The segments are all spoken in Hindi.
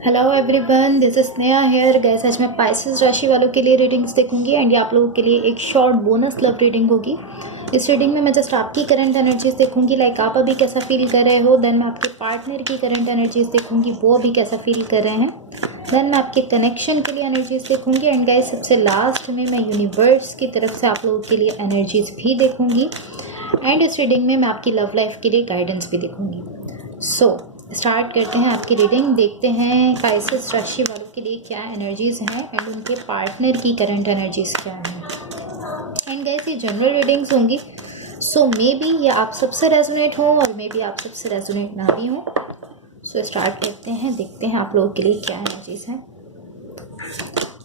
Hello everyone, this is Sneha here. Guys आज मैं पाइसेस राशि वालों के लिए रीडिंग्स देखूंगी एंड ये आप लोगों के लिए एक शॉर्ट बोनस लव रीडिंग होगी। इस रीडिंग में मैं जस्ट आपकी करंट एनर्जीज देखूंगी, लाइक आप अभी कैसा फील कर रहे हो। देन मैं आपके पार्टनर की करंट एनर्जीज देखूंगी, वो अभी कैसा फील कर रहे हैं। देन मैं आपके कनेक्शन के लिए एनर्जीज देखूंगी एंड गाइस सबसे लास्ट में मैं यूनिवर्स की तरफ से आप लोगों के लिए एनर्जीज भी देखूंगी एंड इस रीडिंग में मैं आपकी लव लाइफ के लिए गाइडेंस भी देखूंगी। सो स्टार्ट करते हैं आपकी रीडिंग। देखते हैं पाइसेस राशि वालों के लिए क्या एनर्जीज हैं एंड उनके पार्टनर की करंट एनर्जीज क्या हैं। एंड गाइस ये जनरल रीडिंग्स होंगी, सो मे बी ये आप सबसे रेजोनेट हो और मे बी आप सबसे रेजोनेट ना भी हो। सो स्टार्ट करते हैं, देखते हैं आप लोगों के लिए क्या एनर्जीज हैं।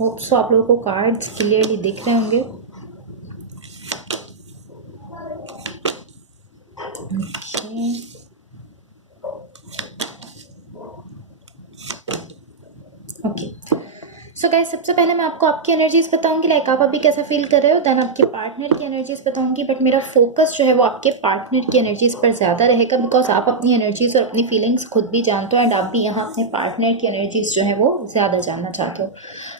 होप सो आप लोगों को कार्ड्स क्लियरली दिख रहे होंगे। ओके सो गाइस सबसे पहले मैं आपको आपकी एनर्जीज बताऊंगी, लाइक आप अभी कैसा फील कर रहे हो। देन आपके पार्टनर की एनर्जीज बताऊंगी, बट मेरा फोकस जो है वो आपके पार्टनर की एनर्जीज पर ज़्यादा रहेगा, बिकॉज आप अपनी एनर्जीज और अपनी फीलिंग्स खुद भी जानते हो एंड आप भी यहाँ अपने पार्टनर की एनर्जीज जो है वो ज़्यादा जानना चाहते हो।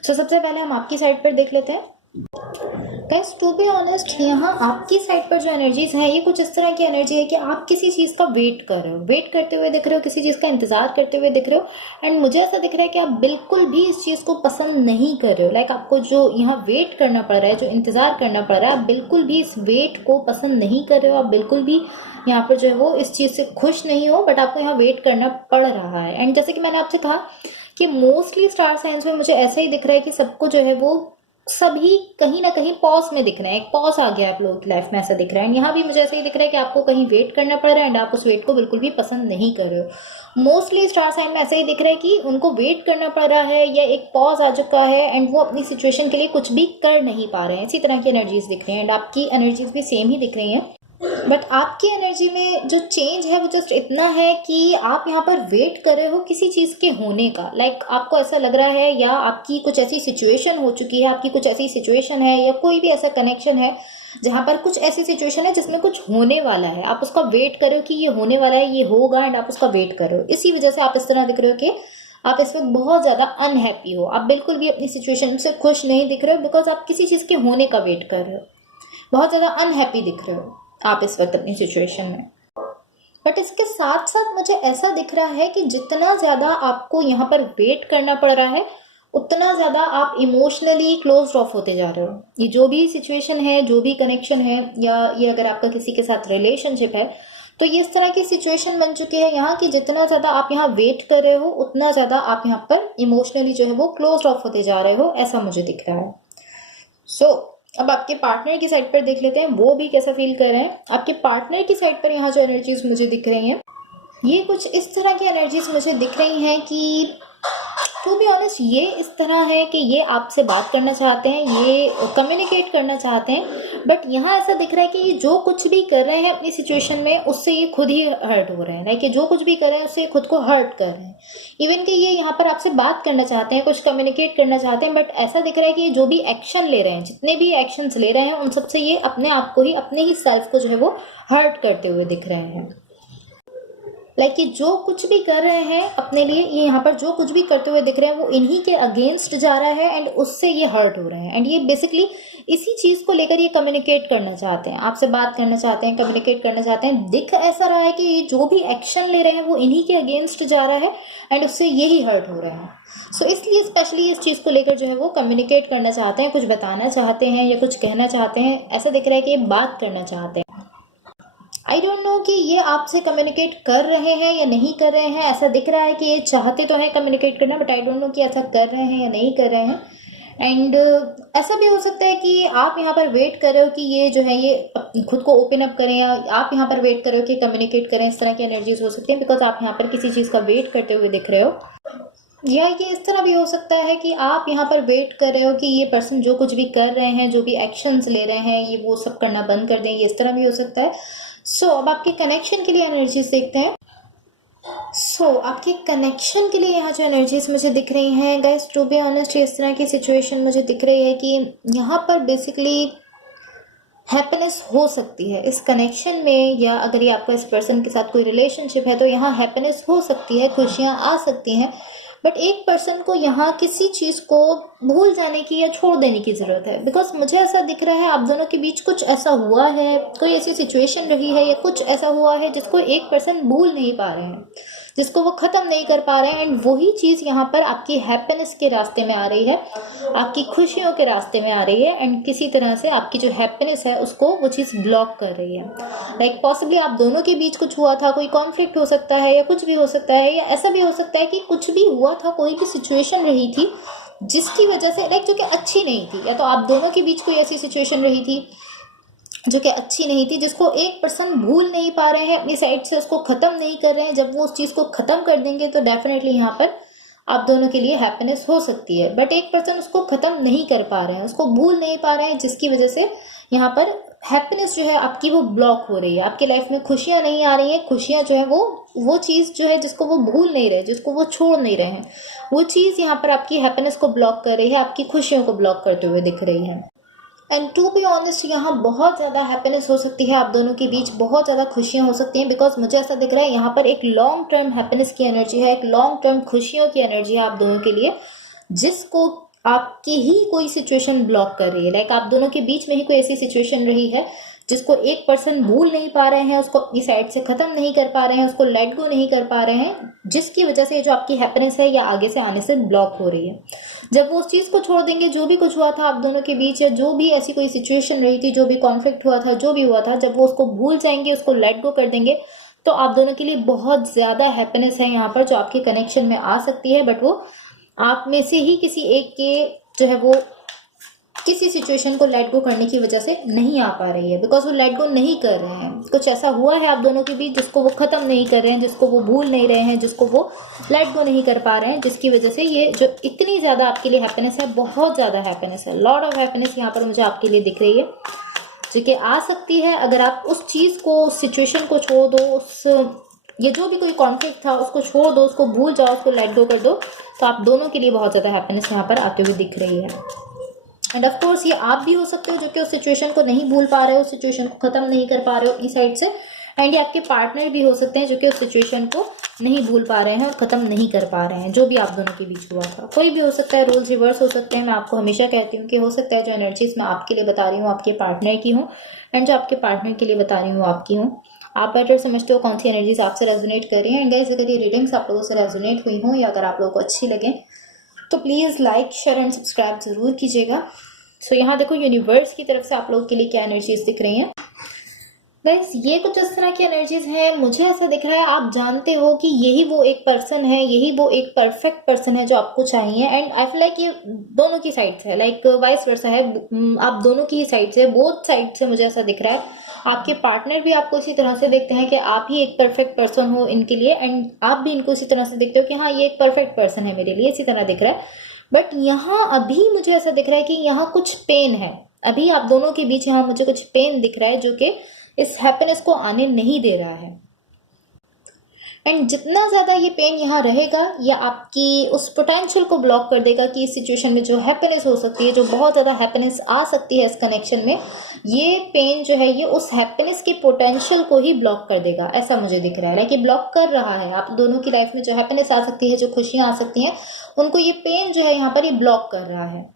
सो सबसे पहले हम आपकी साइड पर देख लेते हैं। गाइस टू बी ऑनेस्ट, यहाँ आपकी साइड पर जो एनर्जीज हैं ये कुछ इस तरह की एनर्जी है कि आप किसी चीज़ का वेट कर रहे हो, वेट करते हुए दिख रहे हो, किसी चीज़ का इंतजार करते हुए दिख रहे हो। एंड मुझे ऐसा दिख रहा है कि आप बिल्कुल भी इस चीज़ को पसंद नहीं कर रहे हो। लाइक आपको जो यहाँ वेट करना पड़ रहा है, जो इंतजार करना पड़ रहा है, आप बिल्कुल भी इस वेट को पसंद नहीं कर रहे हो। आप बिल्कुल भी यहाँ पर जो है वो इस चीज़ से खुश नहीं हो, बट आपको यहाँ वेट करना पड़ रहा है। एंड जैसे कि मैंने आपसे कहा कि मोस्टली स्टार साइंस में मुझे ऐसा ही दिख रहा है कि सबको जो है वो सभी कहीं ना कहीं पॉज में दिख रहे हैं, एक पॉज आ गया आप लोगों की लाइफ में, ऐसा दिख रहा है। एंड यहाँ भी मुझे ऐसा ही दिख रहा है कि आपको कहीं वेट करना पड़ रहा है एंड आप उस वेट को बिल्कुल भी पसंद नहीं कर रहे हो। मोस्टली स्टार साइन में ऐसा ही दिख रहा है कि उनको वेट करना पड़ रहा है या एक पॉज आ चुका है एंड वो अपनी सिचुएशन के लिए कुछ भी कर नहीं पा रहे हैं। इसी तरह की एनर्जीज दिख रही हैं एंड आपकी एनर्जीज भी सेम ही दिख रही हैं, बट आपकी एनर्जी में जो चेंज है वो जस्ट इतना है कि आप यहाँ पर वेट कर रहे हो किसी चीज़ के होने का। लाइक आपको ऐसा लग रहा है या आपकी कुछ ऐसी सिचुएशन हो चुकी है, आपकी कुछ ऐसी सिचुएशन है या कोई भी ऐसा कनेक्शन है जहाँ पर कुछ ऐसी सिचुएशन है जिसमें कुछ होने वाला है। आप उसका वेट कर रहे हो कि ये होने वाला है, ये होगा, एंड आप उसका वेट कर रहे हो। इसी वजह से आप इस तरह दिख रहे हो कि आप इस वक्त बहुत ज़्यादा अनहैप्पी हो। आप बिल्कुल भी अपनी सिचुएशन से खुश नहीं दिख रहे हो, बिकॉज आप किसी चीज़ के होने का वेट कर रहे हो। बहुत ज़्यादा अनहैप्पी दिख रहे हो आप इस वक्त अपनी सिचुएशन में। बट इसके साथ साथ मुझे ऐसा दिख रहा है कि जितना ज़्यादा आपको यहाँ पर वेट करना पड़ रहा है उतना ज़्यादा आप इमोशनली क्लोज ऑफ होते जा रहे हो। ये जो भी सिचुएशन है, जो भी कनेक्शन है, या ये अगर आपका किसी के साथ रिलेशनशिप है, तो ये इस तरह की सिचुएशन बन चुकी है यहाँ कि जितना ज़्यादा आप यहाँ वेट कर रहे हो उतना ज़्यादा आप यहाँ पर इमोशनली जो है वो क्लोज ऑफ होते जा रहे हो, ऐसा मुझे दिख रहा है। सो अब आपके पार्टनर की साइड पर देख लेते हैं वो भी कैसा फील कर रहे हैं। आपके पार्टनर की साइड पर यहाँ जो एनर्जीज मुझे दिख रही हैं ये कुछ इस तरह की एनर्जीज मुझे दिख रही हैं कि टू बी ऑनेस्ट ये इस तरह है कि ये आपसे बात करना चाहते हैं, ये कम्युनिकेट करना चाहते हैं, बट यहाँ ऐसा दिख रहा है कि ये जो कुछ भी कर रहे हैं अपनी सिचुएशन में उससे ये खुद ही हर्ट हो रहे हैं। लाइक जो कुछ भी कर रहे हैं उससे खुद को हर्ट कर रहे हैं। इवन कि ये यहाँ पर आपसे बात करना चाहते हैं, कुछ कम्युनिकेट करना चाहते हैं, बट ऐसा दिख रहा है कि ये जो भी एक्शन ले रहे हैं, जितने भी एक्शंस ले रहे हैं, उन सबसे ये अपने आप को ही, अपने ही सेल्फ को जो है वो हर्ट करते हुए दिख रहे हैं। लाइक ये जो कुछ भी कर रहे हैं अपने लिए, ये यहाँ पर जो कुछ भी करते हुए दिख रहे हैं वो इन्हीं के अगेंस्ट जा रहा है एंड उससे ये हर्ट हो रहे हैं। एंड ये बेसिकली इसी चीज़ को लेकर ये कम्युनिकेट करना चाहते हैं, आपसे बात करना चाहते हैं, कम्युनिकेट करना चाहते हैं। दिख ऐसा रहा है कि ये जो भी एक्शन ले रहे हैं वो इन्हीं के अगेंस्ट जा रहा है एंड उससे यही हर्ट हो रहा है। सो इसलिए स्पेशली इस चीज़ को लेकर जो है वो कम्युनिकेट करना चाहते हैं, कुछ बताना चाहते हैं या कुछ कहना चाहते हैं। ऐसा दिख रहा है कि ये बात करना चाहते हैं। आई डोंट नो कि ये आपसे कम्युनिकेट कर रहे हैं या नहीं कर रहे हैं। ऐसा दिख रहा है कि ये चाहते तो हैं कम्युनिकेट करना, बट आई डोंट नो कि ऐसा कर रहे हैं या नहीं कर रहे हैं। एंड ऐसा भी हो सकता है कि आप यहाँ पर वेट कर रहे हो कि ये जो है ये खुद को ओपन अप करें, या आप यहाँ पर वेट कर रहे हो कि कम्युनिकेट करें। इस तरह की एनर्जीज हो सकती हैं, बिकॉज आप यहाँ पर किसी चीज़ का वेट करते हुए दिख रहे हो। या ये इस तरह भी हो सकता है कि आप यहाँ पर वेट कर रहे हो कि ये पर्सन जो कुछ भी कर रहे हैं, जो भी एक्शंस ले रहे हैं, ये वो सब करना बंद कर दें। ये इस तरह भी हो सकता है। सो अब आपके कनेक्शन के लिए एनर्जीज देखते हैं। आपके कनेक्शन के लिए यहाँ जो एनर्जीज मुझे दिख रही हैं गाइस, टू बी ऑनेस्ट इस तरह की सिचुएशन मुझे दिख रही है कि यहाँ पर बेसिकली हैप्पीनेस हो सकती है इस कनेक्शन में, या अगर ये आपका इस पर्सन के साथ कोई रिलेशनशिप है तो यहाँ हैप्पीनेस हो सकती है, खुशियाँ आ सकती हैं। बट एक पर्सन को यहाँ किसी चीज़ को भूल जाने की या छोड़ देने की ज़रूरत है, बिकॉज मुझे ऐसा दिख रहा है आप दोनों के बीच कुछ ऐसा हुआ है, कोई ऐसी सिचुएशन रही है या कुछ ऐसा हुआ है जिसको एक पर्सन भूल नहीं पा रहे हैं, जिसको वो ख़त्म नहीं कर पा रहे हैं। एंड वही चीज़ यहाँ पर आपकी हैप्पीनेस के रास्ते में आ रही है, आपकी खुशियों के रास्ते में आ रही है, एंड किसी तरह से आपकी जो हैप्पीनेस है उसको वो चीज़ ब्लॉक कर रही है। लाइक पॉसिबली आप दोनों के बीच कुछ हुआ था, कोई कॉन्फ्लिक्ट हो सकता है या कुछ भी हो सकता है, या ऐसा भी हो सकता है कि कुछ भी हुआ था, कोई भी सिचुएशन रही थी जिसकी वजह से लाइक जो कि अच्छी नहीं थी, या तो आप दोनों के बीच कोई ऐसी सिचुएशन रही थी जो कि अच्छी नहीं थी, जिसको एक पर्सन भूल नहीं पा रहे हैं अपनी साइड से, उसको ख़त्म नहीं कर रहे हैं। जब वो उस चीज़ को ख़त्म कर देंगे तो डेफिनेटली यहाँ पर आप दोनों के लिए हैप्पीनेस हो सकती है। बट एक पर्सन उसको ख़त्म नहीं कर पा रहे हैं, उसको भूल नहीं पा रहे हैं, जिसकी वजह से यहाँ पर हैप्पीनेस जो है आपकी वो ब्लॉक हो रही है। आपकी लाइफ में खुशियाँ नहीं आ रही हैं, खुशियाँ जो है वो चीज़ जो है जिसको वो भूल नहीं रहे, जिसको वो छोड़ नहीं रहे हैं, वो चीज़ यहाँ पर आपकी हैप्पीनेस को ब्लॉक कर रही है, आपकी खुशियों को ब्लॉक करते हुए दिख रही है। एंड टू बी ऑनेस्ट यहाँ बहुत ज़्यादा हैप्पीनेस हो सकती है आप दोनों के बीच, बहुत ज़्यादा खुशियाँ हो सकती हैं, बिकॉज मुझे ऐसा दिख रहा है यहाँ पर एक लॉन्ग टर्म हैप्पीनेस की एनर्जी है, एक लॉन्ग टर्म खुशियों की एनर्जी है आप दोनों के लिए, जिसको आपकी ही कोई सिचुएशन ब्लॉक कर रही है। लाइक आप दोनों के बीच में ही कोई ऐसी सिचुएशन रही है जिसको एक पर्सन भूल नहीं पा रहे हैं, उसको अपनी साइड से ख़त्म नहीं कर पा रहे हैं, उसको लेट गो नहीं कर पा रहे हैं, जिसकी वजह से जो आपकी हैप्पीनेस है या आगे से आने से ब्लॉक हो रही है। जब वो उस चीज़ को छोड़ देंगे, जो भी कुछ हुआ था आप दोनों के बीच, या जो भी ऐसी कोई सिचुएशन रही थी, जो भी कॉन्फ्लिक्ट हुआ था, जो भी हुआ था, जब वो उसको भूल जाएंगे, उसको लेट गो कर देंगे, तो आप दोनों के लिए बहुत ज़्यादा हैप्पीनेस है यहाँ पर जो आपके कनेक्शन में आ सकती है। बट वो आप में से ही किसी एक के जो है वो किसी सिचुएशन को लेट गो करने की वजह से नहीं आ पा रही है, बिकॉज वो लेट गो नहीं कर रहे हैं। कुछ ऐसा हुआ है आप दोनों के बीच जिसको वो ख़त्म नहीं कर रहे हैं, जिसको वो भूल नहीं रहे हैं, जिसको वो लेट गो नहीं कर पा रहे हैं, जिसकी वजह से ये जो इतनी ज़्यादा आपके लिए हैप्पीनेस है, बहुत ज़्यादा हैप्पीनेस है, लॉट ऑफ हैप्पीनेस यहाँ पर मुझे आपके लिए दिख रही है, जो कि आ सकती है अगर आप उस चीज़ को, उस सिचुएशन को छोड़ दो, उस ये जो भी कोई कॉन्फ्लिक्ट था उसको छोड़ दो, उसको भूल जाओ, उसको लेट गो कर दो, तो आप दोनों के लिए बहुत ज़्यादा हैप्पीनेस यहाँ पर आते हुए दिख रही है। एंड ऑफ कोर्स ये आप भी हो सकते हो जो कि उस सिचुएशन को नहीं भूल पा रहे हो, उस सिचुएशन को ख़त्म नहीं कर पा रहे हो अपनी साइड से, एंड ये आपके पार्टनर भी हो सकते हैं जो कि उस सिचुएशन को नहीं भूल पा रहे हैं और ख़त्म नहीं कर पा रहे हैं, जो भी आप दोनों के बीच हुआ था। कोई भी हो सकता है, रोल्स रिवर्स हो सकते हैं। मैं आपको हमेशा कहती हूँ कि हो सकता है जो एनर्जीज मैं आपके लिए बता रही हूँ आपके पार्टनर की हूँ, एंड जो आपके पार्टनर के लिए बता रही हूँ आपकी हूँ। आप बेटर समझते हो कौन सी एनर्जीज आपसे रेजोनेट कर रही हैं। एंड गाइस, अगर ये रीडिंग्स आप लोगों से रेजोनेट हुई हों या अगर आप लोगों को अच्छी लगे तो please like, share and subscribe ज़रूर कीजिएगा। सो यहाँ देखो यूनिवर्स की तरफ से आप लोगों के लिए क्या एनर्जीज दिख रही हैं। गाइस, ये कुछ इस तरह की एनर्जीज हैं, मुझे ऐसा दिख रहा है आप जानते हो कि यही वो एक पर्सन है, यही वो एक परफेक्ट पर्सन है जो आपको चाहिए। एंड आई फील लाइक ये दोनों की साइड से है, लाइक वाइस वर्सा है, आप दोनों की साइड से, बोथ साइड से मुझे ऐसा दिख रहा है। आपके पार्टनर भी आपको इसी तरह से देखते हैं कि आप ही एक परफेक्ट पर्सन हो इनके लिए, एंड आप भी इनको इसी तरह से देखते हो कि हाँ ये एक परफेक्ट पर्सन है मेरे लिए, इसी तरह दिख रहा है। बट यहाँ अभी मुझे ऐसा दिख रहा है कि यहाँ कुछ पेन है, अभी आप दोनों के बीच यहाँ मुझे कुछ पेन दिख रहा है जो कि इस हैप्पीनेस को आने नहीं दे रहा है। एंड जितना ज़्यादा ये पेन यहाँ रहेगा, ये आपकी उस पोटेंशियल को ब्लॉक कर देगा कि इस सिचुएशन में जो हैप्पीनेस हो सकती है, जो बहुत ज़्यादा हैप्पीनेस आ सकती है इस कनेक्शन में, ये पेन जो है ये उस हैप्पीनेस के पोटेंशियल को ही ब्लॉक कर देगा, ऐसा मुझे दिख रहा है। लाइक ये ब्लॉक कर रहा है आप दोनों की लाइफ में जो हैप्पीनेस आ सकती है, जो खुशियाँ आ सकती हैं, उनको ये पेन जो है यहाँ पर ये ब्लॉक कर रहा है।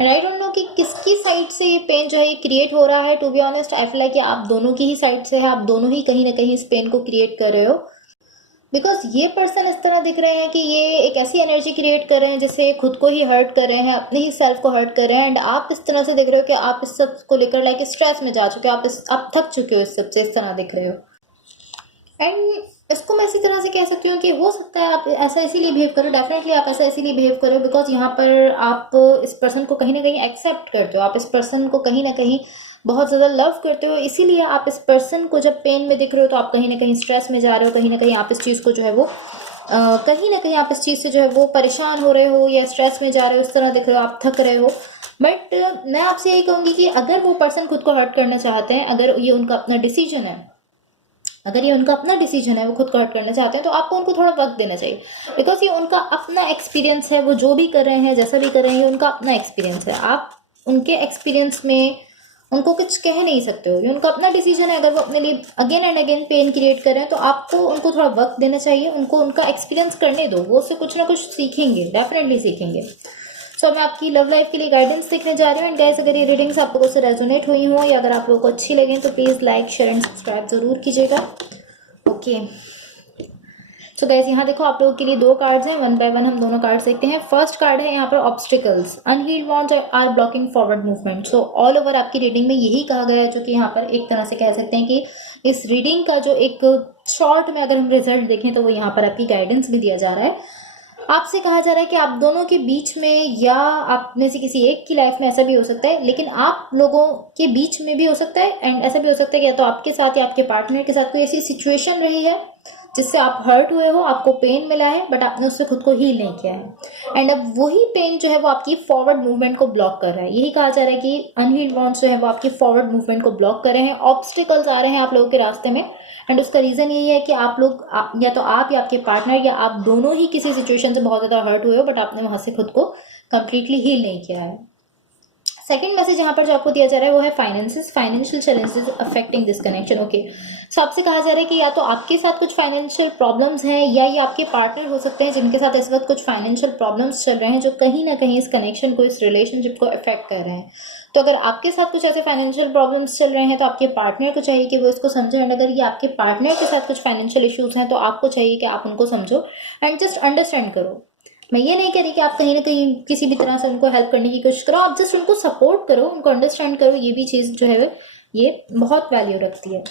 एंड आई डोंट नो कि किसकी साइड से ये पेन जो है ये क्रिएट हो रहा है। To be honest I feel like कि आप दोनों की ही साइड से है, आप दोनों ही कहीं ना कहीं इस पेन को क्रिएट कर रहे हो, बिकॉज ये पर्सन इस तरह दिख रहे हैं कि ये एक ऐसी एनर्जी क्रिएट कर रहे हैं जिससे खुद को ही हर्ट कर रहे हैं, अपने ही सेल्फ को हर्ट कर रहे हैं। एंड आप इस तरह से दिख रहे हो कि आप इस सब को लेकर लाइक स्ट्रेस में जा चुके हो, आप थक चुके हो इस सब से, इस तरह दिख रहे हो। एंड इसको मैं इसी तरह से कह सकती हूँ कि हो सकता है आप ऐसा इसीलिए बिहेव करो, डेफिनेटली आप ऐसा इसीलिए बिहेव करो बिकॉज यहाँ पर आप इस पर्सन को कहीं ना कहीं एक्सेप्ट करते हो, आप इस पर्सन को कहीं ना कहीं बहुत ज़्यादा लव करते हो, इसीलिए आप इस पर्सन को जब पेन में दिख रहे हो तो आप कहीं ना कहीं स्ट्रेस में जा रहे हो, कहीं ना कहीं आप इस चीज़ को जो है वो कहीं ना कहीं आप इस चीज़ से जो है वो परेशान हो रहे हो या स्ट्रेस में जा रहे हो, इस तरह दिख रहे हो, आप थक रहे हो। बट मैं आपसे यही कहूँगी कि अगर वो पर्सन खुद को हर्ट करना चाहते हैं, अगर ये उनका अपना डिसीजन है, अगर ये उनका अपना डिसीजन है, वो खुद को हर्ट करना चाहते हैं, तो आपको उनको थोड़ा वक्त देना चाहिए, बिकॉज ये उनका अपना एक्सपीरियंस है। वो जो भी कर रहे हैं, जैसा भी कर रहे हैं, ये उनका अपना एक्सपीरियंस है। आप उनके एक्सपीरियंस में उनको कुछ कह नहीं सकते हो, ये उनका अपना डिसीजन है। अगर वो अपने लिए again and again pain create कर रहे हैं तो आपको उनको थोड़ा वक्त देना चाहिए, उनको उनका एक्सपीरियंस करने दो, वो उससे कुछ ना कुछ सीखेंगे, डेफिनेटली सीखेंगे। सो मैं आपकी लव लाइफ के लिए गाइडेंस देखने जा रही हूँ। एंड गाइस, अगर ये रीडिंग्स आप लोगों से रेजोनेट हुई हो या अगर आप लोगों को अच्छी लगे तो please like share and subscribe जरूर कीजिएगा। ओके, सो गाइस यहाँ देखो आप लोगों के लिए 2 कार्ड्स हैं, 1 बाय 1 हम दोनों कार्ड्स देखते हैं। फर्स्ट कार्ड है यहाँ पर obstacles, unhealed wounds are blocking forward movement. So all over आपकी रीडिंग में यही कहा गया है, जो कि यहाँ पर एक तरह से कह सकते हैं कि इस रीडिंग का जो एक शॉर्ट में अगर हम रिजल्ट देखें तो वो यहाँ पर आपकी गाइडेंस भी दिया जा रहा है। आपसे कहा जा रहा है कि आप दोनों के बीच में या आप में से किसी एक की लाइफ में ऐसा भी हो सकता है, लेकिन आप लोगों के बीच में भी हो सकता है एंड ऐसा भी हो सकता है कि या तो आपके साथ या आपके पार्टनर के साथ कोई ऐसी सिचुएशन रही है जिससे आप हर्ट हुए हो, आपको पेन मिला है, बट आपने उससे खुद को हील नहीं किया है। एंड अब वही पेन जो है वो आपकी फॉरवर्ड मूवमेंट को ब्लॉक कर रहा है। यही कहा जा रहा है कि अनहील्ड वॉन्ड्स जो है वो आपकी फॉरवर्ड मूवमेंट को ब्लॉक कर रहे हैं, ऑब्स्टिकल्स आ रहे हैं आप लोगों के रास्ते में। एंड उसका रीजन यही है कि आप लोग या तो आप या आपके पार्टनर या आप दोनों ही किसी सिचुएशन से बहुत ज्यादा हर्ट हुए हो, बट आपने वहां से खुद को कंप्लीटली हील नहीं किया है। सेकंड मैसेज यहाँ पर जो आपको दिया जा रहा है वो है finances, financial challenges affecting this connection. Okay, so आपसे कहा जा रहा है कि या तो आपके साथ कुछ फाइनेंशियल प्रॉब्लम्स हैं या ये आपके पार्टनर हो सकते हैं जिनके साथ इस वक्त कुछ फाइनेंशियल प्रॉब्लम्स चल रहे हैं, जो कहीं ना कहीं इस कनेक्शन को, इस रिलेशनशिप को अफेक्ट कर रहे हैं। तो अगर आपके साथ कुछ ऐसे फाइनेंशियल प्रॉब्लम्स चल रहे हैं तो आपके पार्टनर को चाहिए कि वो इसको समझे। एंड अगर ये आपके पार्टनर के साथ कुछ फाइनेंशियल इश्यूज हैं तो आपको चाहिए कि आप उनको समझो एंड जस्ट अंडरस्टैंड करो। मैं ये नहीं कह रही कि आप कहीं ना कहीं किसी भी तरह से उनको हेल्प करने की कोशिश करो, आप जस्ट उनको सपोर्ट करो, उनको अंडरस्टैंड करो। ये भी चीज़ जो है ये बहुत वैल्यू रखती है।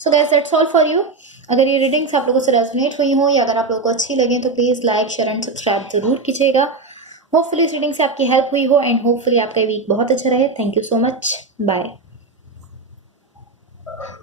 So guys, that's all for you. अगर ये रीडिंग्स आप लोगों से रेजोनेट हुई हो या अगर आप लोगों को अच्छी लगे तो please like share and subscribe जरूर कीजिएगा। होपफुली इस रीडिंग से आपकी हेल्प हुई हो एंड होपफुली आपका वीक बहुत अच्छा रहे। Thank you so much, bye.